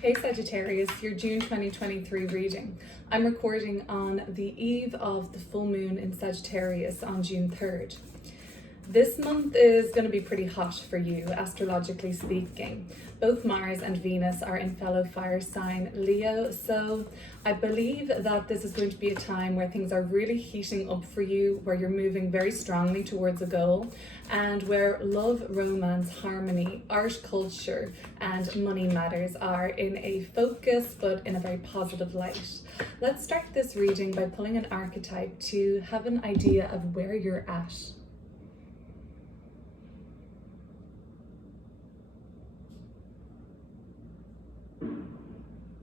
Hey Sagittarius, your June 2023 reading. I'm recording on the eve of the full moon in Sagittarius on June 3rd. This month is going to be pretty hot for you, astrologically speaking. Both Mars and Venus are in fellow fire sign Leo, so I believe that this is going to be a time where things are really heating up for you, where you're moving very strongly towards a goal, and where love, romance, harmony, art, culture, and money matters are in a focus, but in a very positive light. Let's start this reading by pulling an archetype to have an idea of where you're at.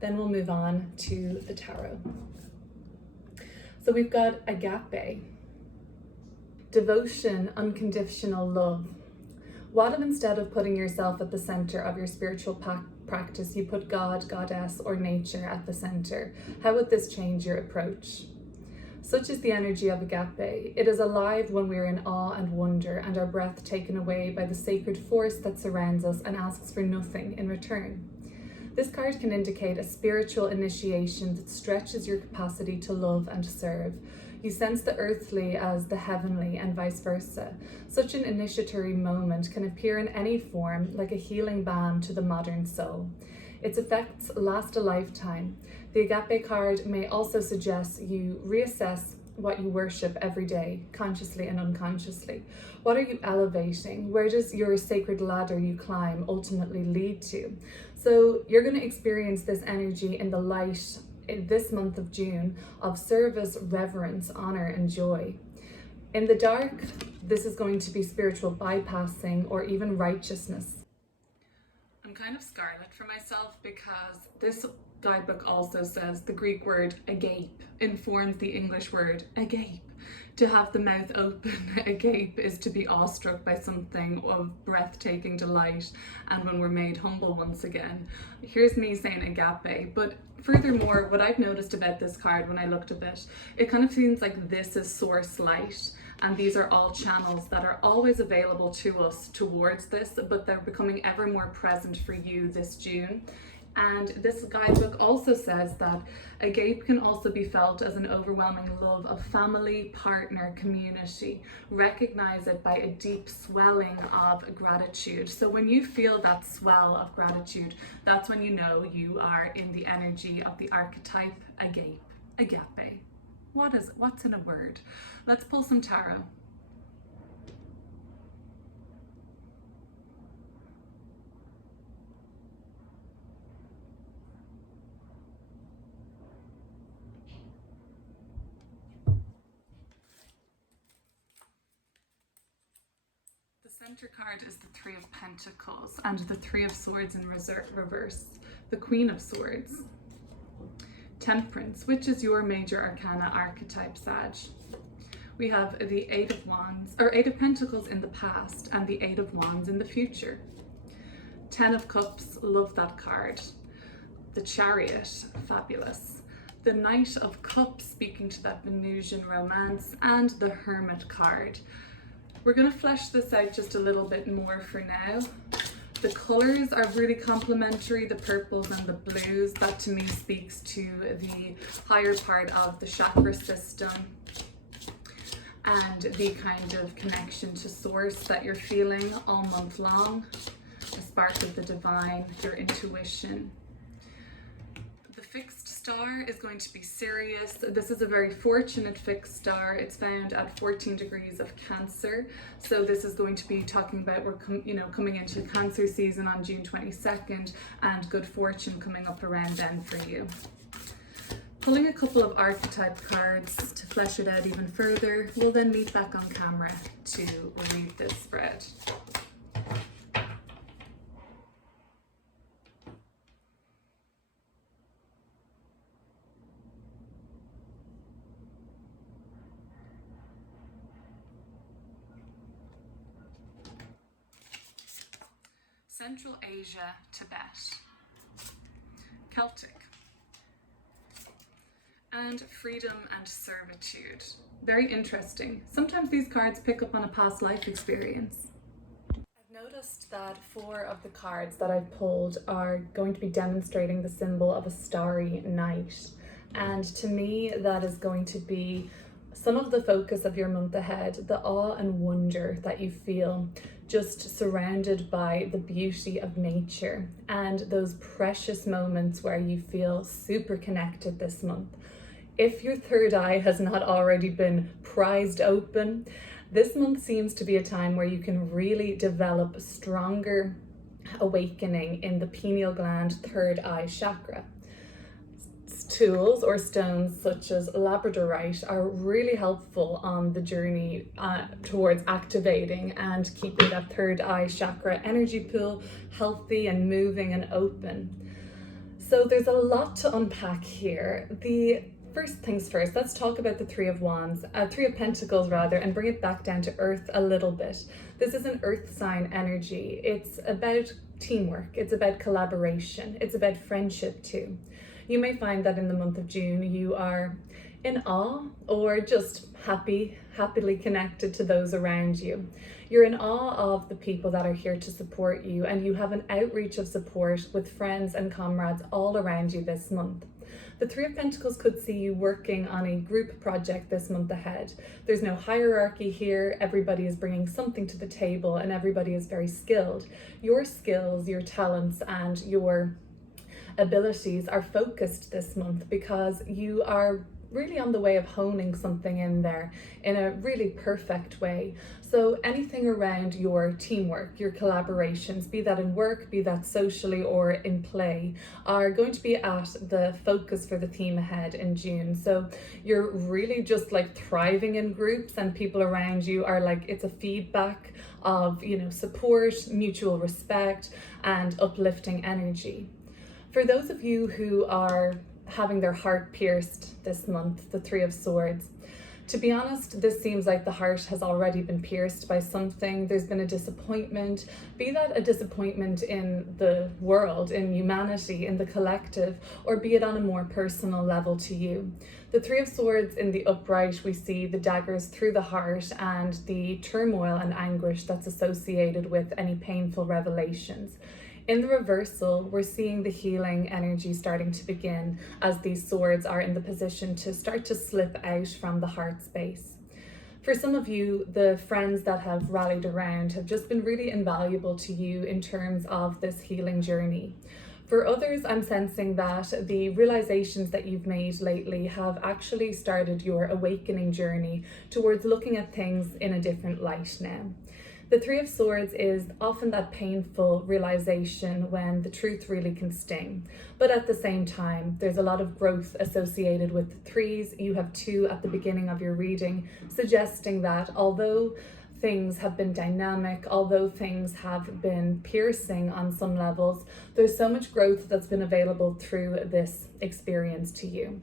Then we'll move on to the tarot. So we've got agape, devotion, unconditional love. What if instead of putting yourself at the center of your spiritual practice, you put God, goddess, or nature at the center? How would this change your approach? Such is the energy of agape. It is alive when we are in awe and wonder and our breath taken away by the sacred force that surrounds us and asks for nothing in return. This card can indicate a spiritual initiation that stretches your capacity to love and serve. You sense the earthly as the heavenly and vice versa. Such an initiatory moment can appear in any form, like a healing balm to the modern soul. Its effects last a lifetime. The agape card may also suggest you reassess what you worship every day, consciously and unconsciously. What are you elevating? Where does your sacred ladder you climb ultimately lead to? So you're going to experience this energy in the light in this month of June of service, reverence, honor, and joy. In the dark, this is going to be spiritual bypassing or even righteousness. I'm kind of scarlet for myself because this guidebook also says the Greek word agape informs the English word agape. To have the mouth open agape is to be awestruck by something of breathtaking delight, and when we're made humble once again. Here's me saying agape, but furthermore, what I've noticed about this card when I looked at it, it kind of seems like this is source light. And these are all channels that are always available to us towards this, but they're becoming ever more present for you this June. And this guidebook also says that agape can also be felt as an overwhelming love of family, partner, community. Recognize it by a deep swelling of gratitude. So when you feel that swell of gratitude, that's when you know you are in the energy of the archetype agape. Agape. What's in a word? Let's pull some tarot. The center card is the Three of Pentacles and the Three of Swords in reverse, the Queen of Swords. Temperance, which is your major arcana archetype, Sag. We have the Eight of Wands, or Eight of Pentacles in the past, and the Eight of Wands in the future. Ten of Cups, love that card. The Chariot, fabulous. The Knight of Cups, speaking to that Venusian romance, and the Hermit card. We're going to flesh this out just a little bit more for now. The colors are really complementary, the purples and the blues. That to me speaks to the higher part of the chakra system and the kind of connection to source that you're feeling all month long. The spark of the divine, your intuition. The fixed star is going to be Sirius. This is a very fortunate fixed star. It's found at 14 degrees of Cancer. So this is going to be talking about we're coming into Cancer season on June 22nd and good fortune coming up around then for you. Pulling a couple of archetype cards to flesh it out even further. We'll then meet back on camera to read this spread. Central Asia, Tibet, Celtic, and freedom and servitude. Very interesting. Sometimes these cards pick up on a past life experience. I've Noticed that 4 of the cards that I've pulled are going to be demonstrating the symbol of a starry night. And to me, that is going to be some of the focus of your month ahead, the awe and wonder that you feel just surrounded by the beauty of nature and those precious moments where you feel super connected this month. If your third eye has not already been prized open, this month seems to be a time where you can really develop stronger awakening in the pineal gland third eye chakra. Tools or stones such as labradorite are really helpful on the journey towards activating and keeping that third eye chakra energy pool healthy and moving and open. So there's a lot to unpack here. First things first, let's talk about the Three of Pentacles rather, and bring it back down to earth a little bit. This is an earth sign energy. It's about teamwork, it's about collaboration, it's about friendship too. You may find that in the month of June you are in awe or just happily connected to those around you. You're in awe of the people that are here to support you, and you have an outreach of support with friends and comrades all around you this month. The Three of Pentacles could see you working on a group project this month ahead. There's no hierarchy here. Everybody is bringing something to the table and everybody is very skilled. Your skills, your talents, and your abilities are focused this month because you are really on the way of honing something in there in a really perfect way. So anything around your teamwork, your collaborations, be that in work, be that socially or in play, are going to be at the focus for the theme ahead in June. So you're really just like thriving in groups, and people around you are like, it's a feedback of, support, mutual respect, and uplifting energy. For those of you who are having their heart pierced this month, the Three of Swords, to be honest, this seems like the heart has already been pierced by something. There's been a disappointment, be that a disappointment in the world, in humanity, in the collective, or be it on a more personal level to you. The Three of Swords in the upright, we see the daggers through the heart and the turmoil and anguish that's associated with any painful revelations. In the reversal, we're seeing the healing energy starting to begin as these swords are in the position to start to slip out from the heart space. For some of you, the friends that have rallied around have just been really invaluable to you in terms of this healing journey. For others, I'm sensing that the realizations that you've made lately have actually started your awakening journey towards looking at things in a different light now. The Three of Swords is often that painful realization when the truth really can sting. But at the same time, there's a lot of growth associated with the threes. You have 2 at the beginning of your reading, suggesting that although things have been dynamic, although things have been piercing on some levels, there's so much growth that's been available through this experience to you.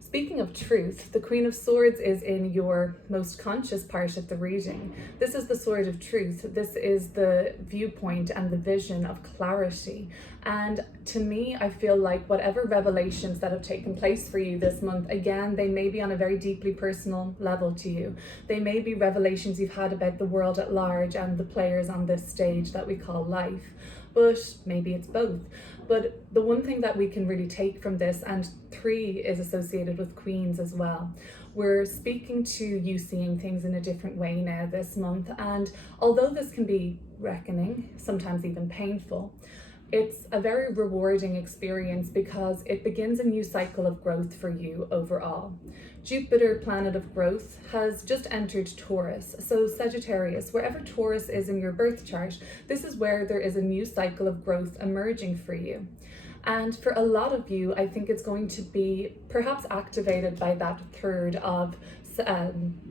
Speaking of truth, the Queen of Swords is in your most conscious part of the reading. This is the sword of truth. This is the viewpoint and the vision of clarity. And to me, I feel like whatever revelations that have taken place for you this month, again, they may be on a very deeply personal level to you. They may be revelations you've had about the world at large and the players on this stage that we call life. But maybe it's both. But the one thing that we can really take from this, and 3 is associated with queens as well, we're speaking to you seeing things in a different way now this month. And although this can be reckoning, sometimes even painful, it's a very rewarding experience because it begins a new cycle of growth for you overall. Jupiter, planet of growth, has just entered Taurus. So Sagittarius, wherever Taurus is in your birth chart, this is where there is a new cycle of growth emerging for you. And for a lot of you, I think it's going to be perhaps activated by that 3rd of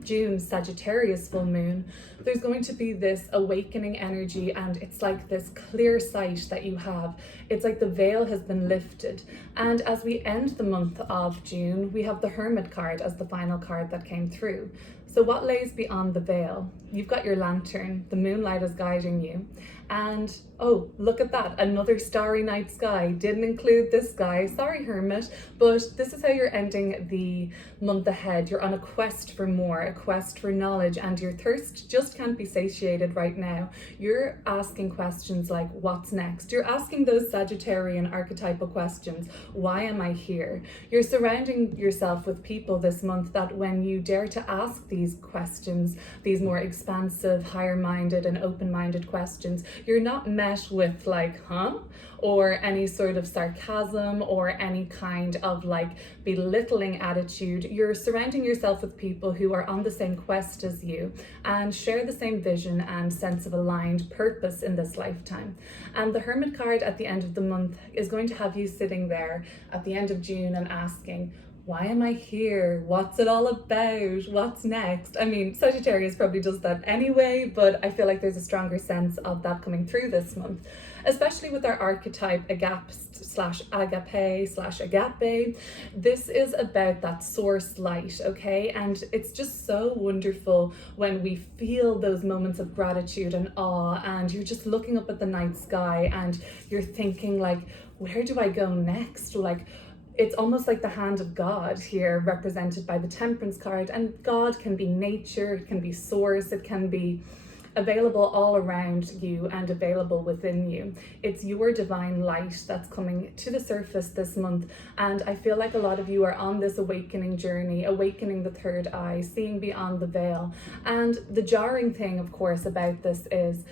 June Sagittarius full moon. There's going to be this awakening energy, and it's like this clear sight that you have. It's like the veil has been lifted. And as we end the month of June, we have the Hermit card as the final card that came through. So what lays beyond the veil? You've got your lantern, the moonlight is guiding you, And oh, look at that, another starry night sky. Didn't include this guy, sorry Hermit, but this is how you're ending the month ahead. You're on a quest for more, a quest for knowledge, and your thirst just can't be satiated right now. You're asking questions like, what's next? You're asking those Sagittarian archetypal questions. Why am I here? You're surrounding yourself with people this month that when you dare to ask these questions, these more expansive, higher-minded and open-minded questions, you're not met with like, huh? Or any sort of sarcasm or any kind of like belittling attitude. You're surrounding yourself with people who are on the same quest as you and share the same vision and sense of aligned purpose in this lifetime. And the Hermit card at the end of the month is going to have you sitting there at the end of June and asking, why am I here? What's it all about? What's next? I mean, Sagittarius probably does that anyway, but I feel like there's a stronger sense of that coming through this month, especially with our archetype agape/agape. This is about that source light, okay? And it's just so wonderful when we feel those moments of gratitude and awe, and you're just looking up at the night sky and you're thinking like, where do I go next? Like, it's almost like the hand of God here, represented by the Temperance card. And God can be nature, it can be source, it can be available all around you and available within you. It's your divine light that's coming to the surface this month. And I feel like a lot of you are on this awakening journey, awakening the third eye, seeing beyond the veil. And the jarring thing, of course, about this is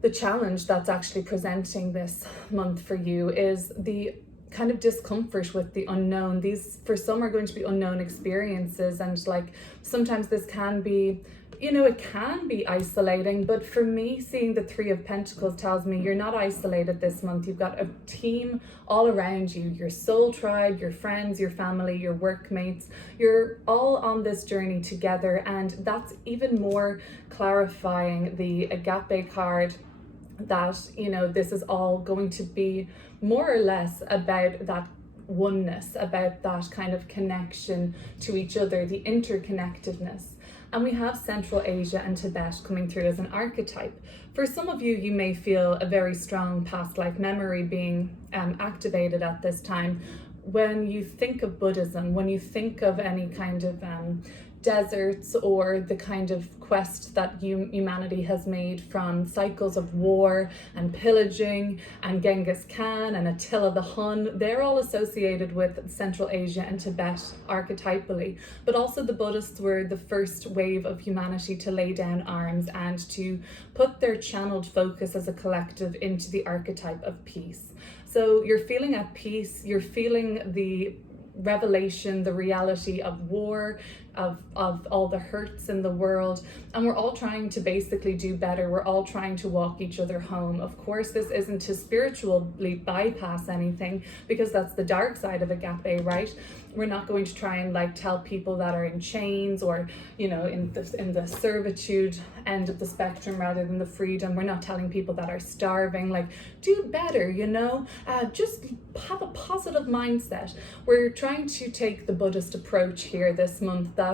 the challenge that's actually presenting this month for you is the kind of discomfort with the unknown. These, for some, are going to be unknown experiences, and like sometimes this can be, you know, it can be isolating, but for me, seeing the Three of Pentacles tells me you're not isolated this month. You've got a team all around you, your soul tribe, your friends, your family, your workmates. You're all on this journey together, and that's even more clarifying the Agape card, that, you know, this is all going to be more or less about that oneness, about that kind of connection to each other, the interconnectedness. And we have Central Asia and Tibet coming through as an archetype. For some of you, you may feel a very strong past life memory being activated at this time. When you think of Buddhism, when you think of any kind of deserts, or the kind of quest that humanity has made from cycles of war and pillaging and Genghis Khan and Attila the Hun, they're all associated with Central Asia and Tibet archetypally. But also the Buddhists were the first wave of humanity to lay down arms and to put their channeled focus as a collective into the archetype of peace. So you're feeling at peace, you're feeling the revelation, the reality of war, of all the hurts in the world, and we're all trying to basically do better. We're all trying to walk each other home. Of course, this isn't to spiritually bypass anything, because that's the dark side of Agape, right? We're not going to try and like tell people that are in chains, or, you know, in the servitude end of the spectrum rather than the freedom. We're not telling people that are starving, like, do better, you know, just have a positive mindset. We're trying to take the Buddhist approach here this month, that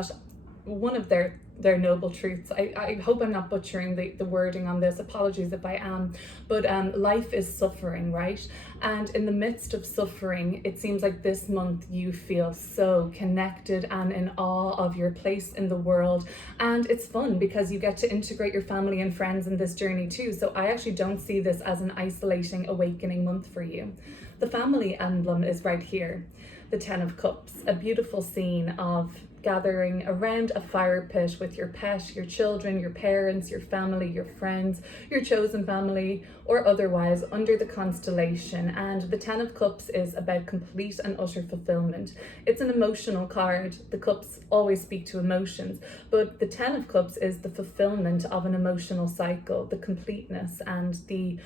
one of their noble truths, I hope I'm not butchering the wording on this, apologies if I am, but life is suffering, right? And in the midst of suffering, it seems like this month you feel so connected and in awe of your place in the world. And it's fun because you get to integrate your family and friends in this journey too. So I actually don't see this as an isolating, awakening month for you. The family emblem is right here, the Ten of Cups, a beautiful scene of gathering around a fire pit with your pet, your children, your parents, your family, your friends, your chosen family, or otherwise under the constellation. And the Ten of Cups is about complete and utter fulfillment. It's an emotional card. The cups always speak to emotions, but the Ten of Cups is the fulfillment of an emotional cycle, the completeness and the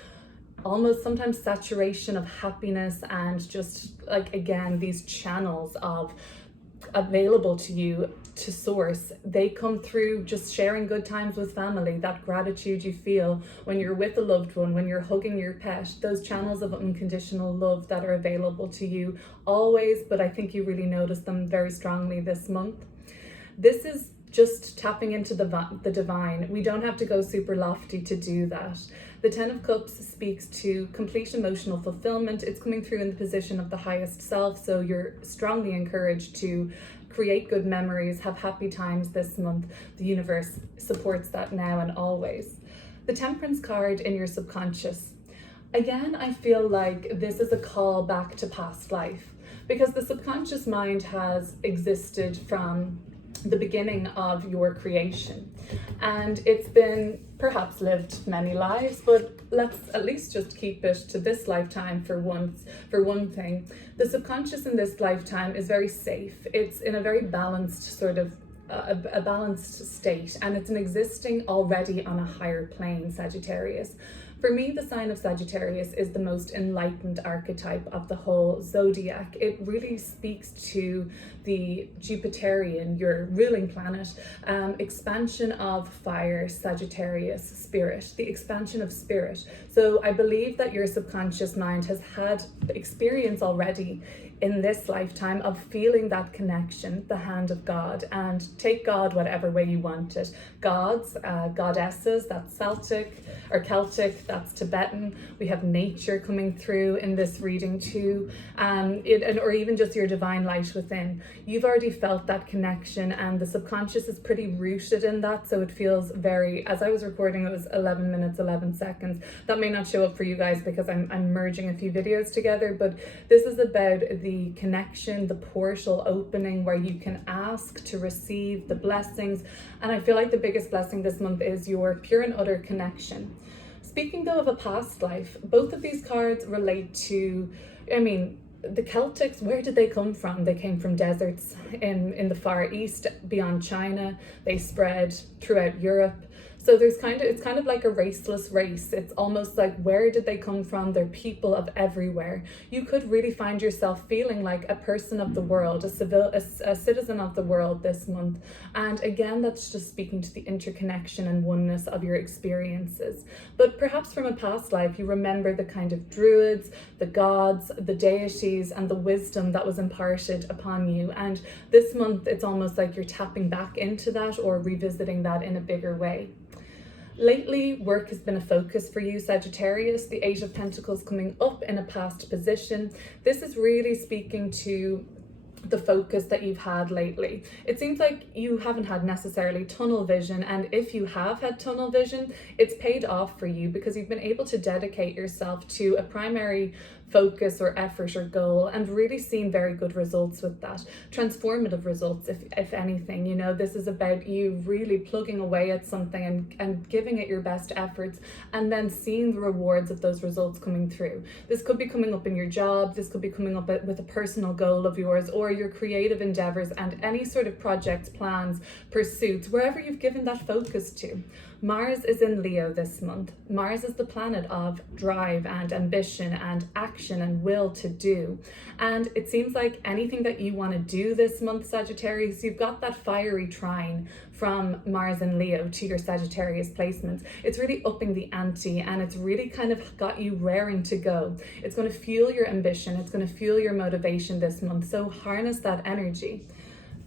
almost sometimes saturation of happiness, and just like, again, these channels of available to you to source. They come through just sharing good times with family, that gratitude you feel when you're with a loved one, when you're hugging your pet, those channels of unconditional love that are available to you always, but I think you really notice them very strongly this month. This is just tapping into the divine. We don't have to go super lofty to do that. The Ten of Cups speaks to complete emotional fulfillment. It's coming through in the position of the highest self, so you're strongly encouraged to create good memories, have happy times this month. The universe supports that now and always. The Temperance card in your subconscious. Again, I feel like this is a call back to past life, because the subconscious mind has existed from the beginning of your creation, and it's been perhaps lived many lives, but let's at least just keep it to this lifetime for one thing. The subconscious in this lifetime is very safe. It's in a very balanced sort of a balanced state, and it's existing already on a higher plane, Sagittarius. For me, the sign of Sagittarius is the most enlightened archetype of the whole zodiac. It really speaks to the Jupiterian, your ruling planet, expansion of fire, Sagittarius spirit, the expansion of spirit. So I believe that your subconscious mind has had experience already in this lifetime of feeling that connection, the hand of God, and take God whatever way you want it. Gods, goddesses, that's Celtic, that's Tibetan. We have nature coming through in this reading too, or even just your divine light within. You've already felt that connection, and the subconscious is pretty rooted in that, so it feels very, as I was recording, it was 11 minutes, 11 seconds. That may not show up for you guys because I'm merging a few videos together, but this is about the connection, the portal opening where you can ask to receive the blessings. And I feel like the biggest blessing this month is your pure and utter connection. Speaking though of a past life, both of these cards relate to, the Celtics, where did they come from? They came from deserts in the Far East, beyond China. They spread throughout Europe. So it's kind of like a raceless race. It's almost like, where did they come from? They're people of everywhere. You could really find yourself feeling like a person of the world, a citizen of the world this month. And again, that's just speaking to the interconnection and oneness of your experiences. But perhaps from a past life, you remember the kind of druids, the gods, the deities, and the wisdom that was imparted upon you. And this month, it's almost like you're tapping back into that or revisiting that in a bigger way. Lately, work has been a focus for you, Sagittarius. The Eight of Pentacles coming up in a past position. This is really speaking to the focus that you've had lately. It seems like you haven't had necessarily tunnel vision, and if you have had tunnel vision, it's paid off for you because you've been able to dedicate yourself to a primary focus or effort or goal and really seen very good results with that. Transformative results, if anything. This is about you really plugging away at something and giving it your best efforts and then seeing the rewards of those results coming through. This could be coming up in your job, this could be coming up with a personal goal of yours or your creative endeavors and any sort of projects, plans, pursuits, wherever you've given that focus to. Mars is in Leo this month. Mars is the planet of drive and ambition and action and will to do. And it seems like anything that you want to do this month, Sagittarius, you've got that fiery trine from Mars and Leo to your Sagittarius placements. It's really upping the ante and it's really kind of got you raring to go. It's going to fuel your ambition. It's going to fuel your motivation this month. So harness that energy.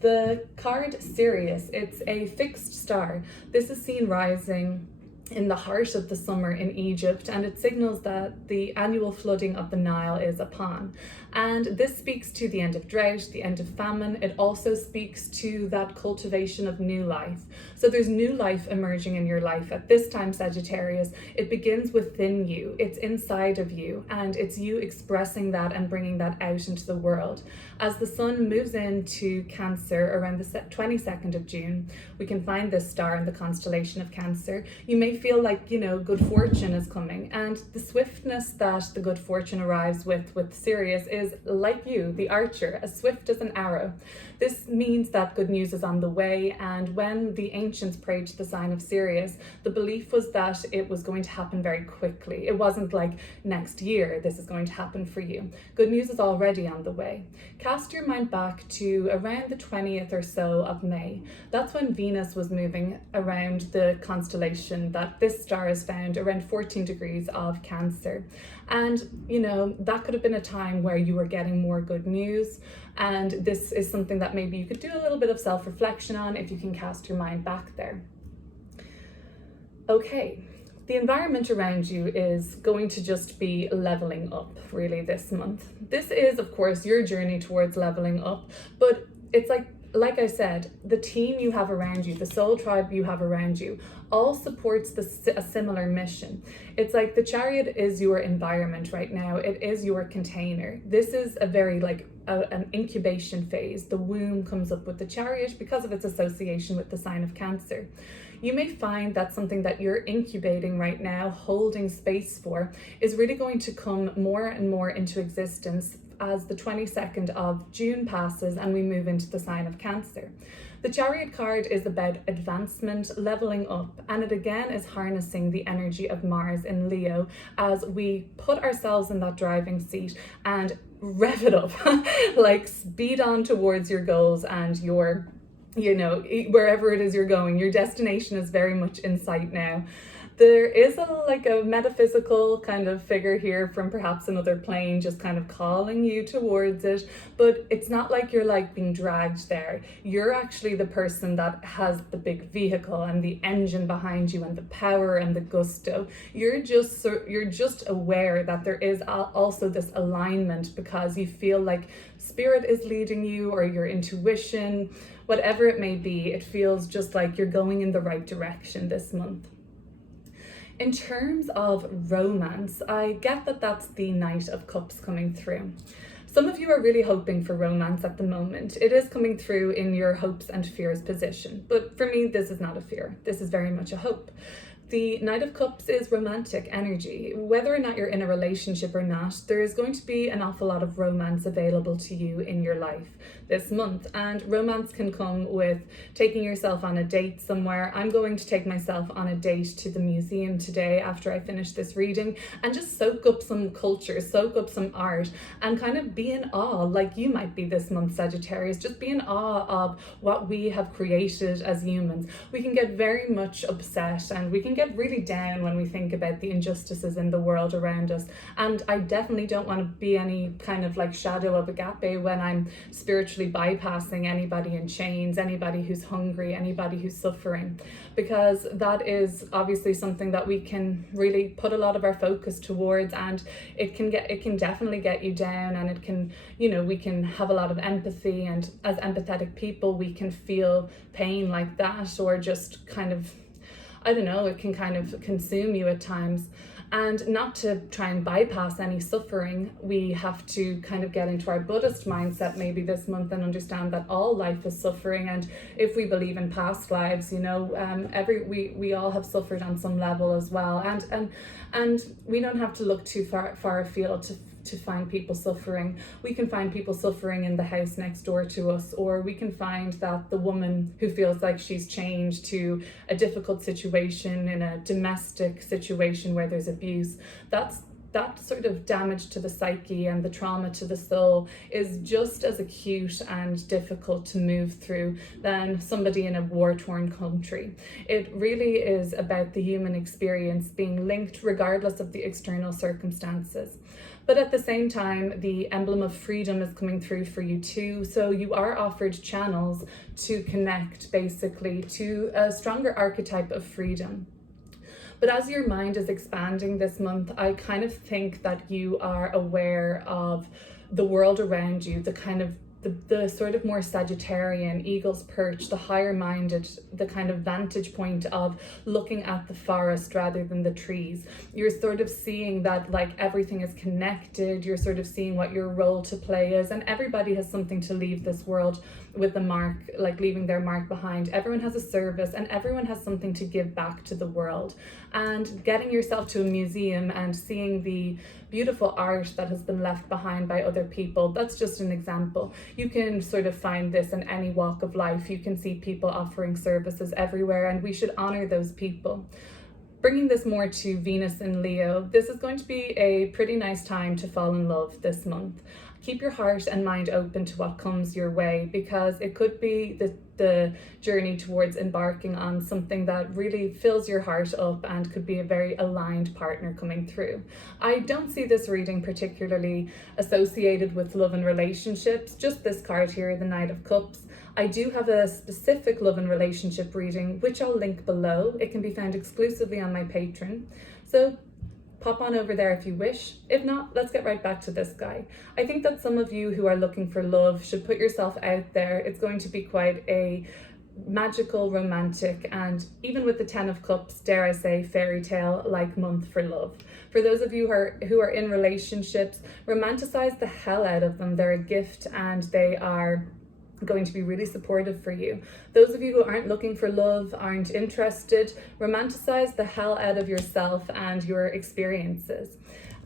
The card Sirius, it's a fixed star. This is seen rising in the heart of the summer in Egypt, and it signals that the annual flooding of the Nile is upon. And this speaks to the end of drought, the end of famine. It also speaks to that cultivation of new life. So there's new life emerging in your life at this time, Sagittarius. It begins within you. It's inside of you, and it's you expressing that and bringing that out into the world. As the sun moves into Cancer around the 22nd of June, we can find this star in the constellation of Cancer. You may feel like, good fortune is coming, and the swiftness that the good fortune arrives with Sirius is like you, the archer, as swift as an arrow. This means that good news is on the way, and when the ancients prayed to the sign of Sirius, the belief was that it was going to happen very quickly. It wasn't like next year this is going to happen for you. Good news is already on the way. Cast your mind back to around the 20th or so of May. That's when Venus was moving around the constellation that that this star is found around 14 degrees of Cancer. And, you know, that could have been a time where you were getting more good news. And this is something that maybe you could do a little bit of self-reflection on if you can cast your mind back there. Okay. The environment around you is going to just be leveling up really this month. This is, of course, your journey towards leveling up, but it's like I said, the team you have around you, the soul tribe you have around you, all supports a similar mission. It's like the chariot is your environment right now. It is your container. This is a very an incubation phase. The womb comes up with the chariot because of its association with the sign of Cancer. You may find that something that you're incubating right now, holding space for, is really going to come more and more into existence as the 22nd of June passes and we move into the sign of Cancer. The Chariot card is about advancement, leveling up, and it again is harnessing the energy of Mars in Leo as we put ourselves in that driving seat and rev it up, like speed on towards your goals and your, you know, wherever it is you're going. Your destination is very much in sight now. There is a metaphysical kind of figure here from perhaps another plane just kind of calling you towards it, but it's not like you're like being dragged there. You're actually the person that has the big vehicle and the engine behind you and the power and the gusto. You're just aware that there is also this alignment because you feel like spirit is leading you, or your intuition, whatever it may be. It feels just like you're going in the right direction this month. In terms of romance, I get that that's the Knight of Cups coming through. Some of you are really hoping for romance at the moment. It is coming through in your hopes and fears position. But for me, this is not a fear. This is very much a hope. The Knight of Cups is romantic energy. Whether or not you're in a relationship or not, there is going to be an awful lot of romance available to you in your life this month. And romance can come with taking yourself on a date somewhere. I'm going to take myself on a date to the museum today after I finish this reading and just soak up some culture, soak up some art, and kind of be in awe, like you might be this month, Sagittarius. Just be in awe of what we have created as humans. We can get very much upset and we can get really down when we think about the injustices in the world around us. And I definitely don't want to be any kind of like shadow of agape when I'm spiritually bypassing anybody in chains, anybody who's hungry, anybody who's suffering, because that is obviously something that we can really put a lot of our focus towards, and it can definitely get you down, and it can, you know, we can have a lot of empathy, and as empathetic people we can feel pain like that, or just kind of, I don't know, it can kind of consume you at times. And not to try and bypass any suffering, we have to kind of get into our Buddhist mindset maybe this month and understand that all life is suffering. And if we believe in past lives, you know, we all have suffered on some level as well. And we don't have to look too far afield to find people suffering. We can find people suffering in the house next door to us, or we can find that the woman who feels like she's changed to a difficult situation in a domestic situation where there's abuse, that sort of damage to the psyche and the trauma to the soul is just as acute and difficult to move through than somebody in a war-torn country. It really is about the human experience being linked regardless of the external circumstances. But at the same time, the emblem of freedom is coming through for you too. So you are offered channels to connect basically to a stronger archetype of freedom. But as your mind is expanding this month, I kind of think that you are aware of the world around you, the kind of the sort of more Sagittarian, eagle's perch, the higher minded, the kind of vantage point of looking at the forest rather than the trees. You're sort of seeing that like everything is connected. You're sort of seeing what your role to play is, and everybody has something to leave this world with a mark, like leaving their mark behind. Everyone has a service and everyone has something to give back to the world. And getting yourself to a museum and seeing the beautiful art that has been left behind by other people, that's just an example. You can sort of find this in any walk of life. You can see people offering services everywhere, and we should honor those people. Bringing this more to Venus in Leo, this is going to be a pretty nice time to fall in love this month. keep your heart and mind open to what comes your way, because it could be the journey towards embarking on something that really fills your heart up and could be a very aligned partner coming through. I don't see this reading particularly associated with love and relationships, just this card here, the Knight of Cups. I do have a specific love and relationship reading, which I'll link below. It can be found exclusively on my Patreon. So pop on over there if you wish. If not, let's get right back to this guy. I think that some of you who are looking for love should put yourself out there. It's going to be quite a magical, romantic, and even with the 10 of Cups, dare I say, fairy tale like month for love. For those of you who are in relationships, romanticize the hell out of them. They're a gift and they are going to be really supportive for you. Those of you who aren't looking for love, aren't interested, romanticize the hell out of yourself and your experiences.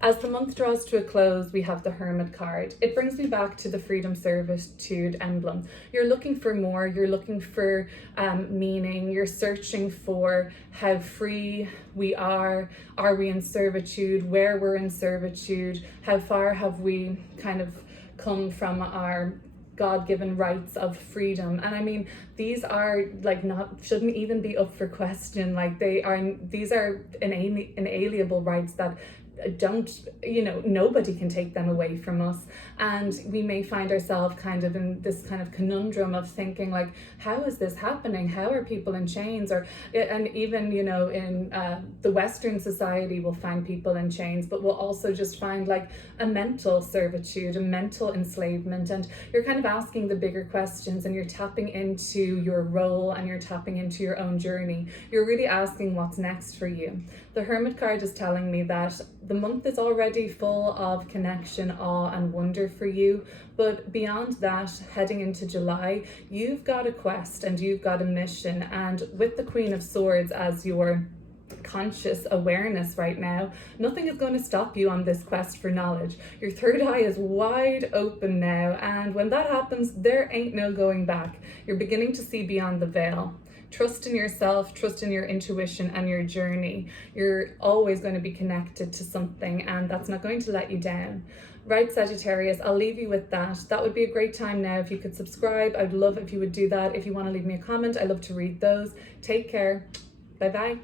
As the month draws to a close, we have the Hermit card. It brings me back to the freedom servitude emblem. You're looking for more, you're looking for meaning, you're searching for how free we are we in servitude, where we're in servitude, how far have we kind of come from our God-given rights of freedom. And I mean, these are like shouldn't even be up for question. Like these are inalienable rights that nobody can take them away from us. And we may find ourselves kind of in this kind of conundrum of thinking like, how is this happening? How are people in chains? And even, in the Western society, we'll find people in chains, but we'll also just find like a mental servitude, a mental enslavement. And you're kind of asking the bigger questions, and you're tapping into your role and you're tapping into your own journey. You're really asking what's next for you. The Hermit card is telling me that the month is already full of connection, awe, and wonder for you. But beyond that, heading into July, you've got a quest and you've got a mission. And with the Queen of Swords as your conscious awareness right now, nothing is going to stop you on this quest for knowledge. Your third eye is wide open now. And when that happens, there ain't no going back. You're beginning to see beyond the veil. Trust in yourself, trust in your intuition and your journey. You're always going to be connected to something, and that's not going to let you down. Right, Sagittarius, I'll leave you with that. That would be a great time now if you could subscribe. I'd love if you would do that. If you want to leave me a comment, I love to read those. Take care. Bye-bye.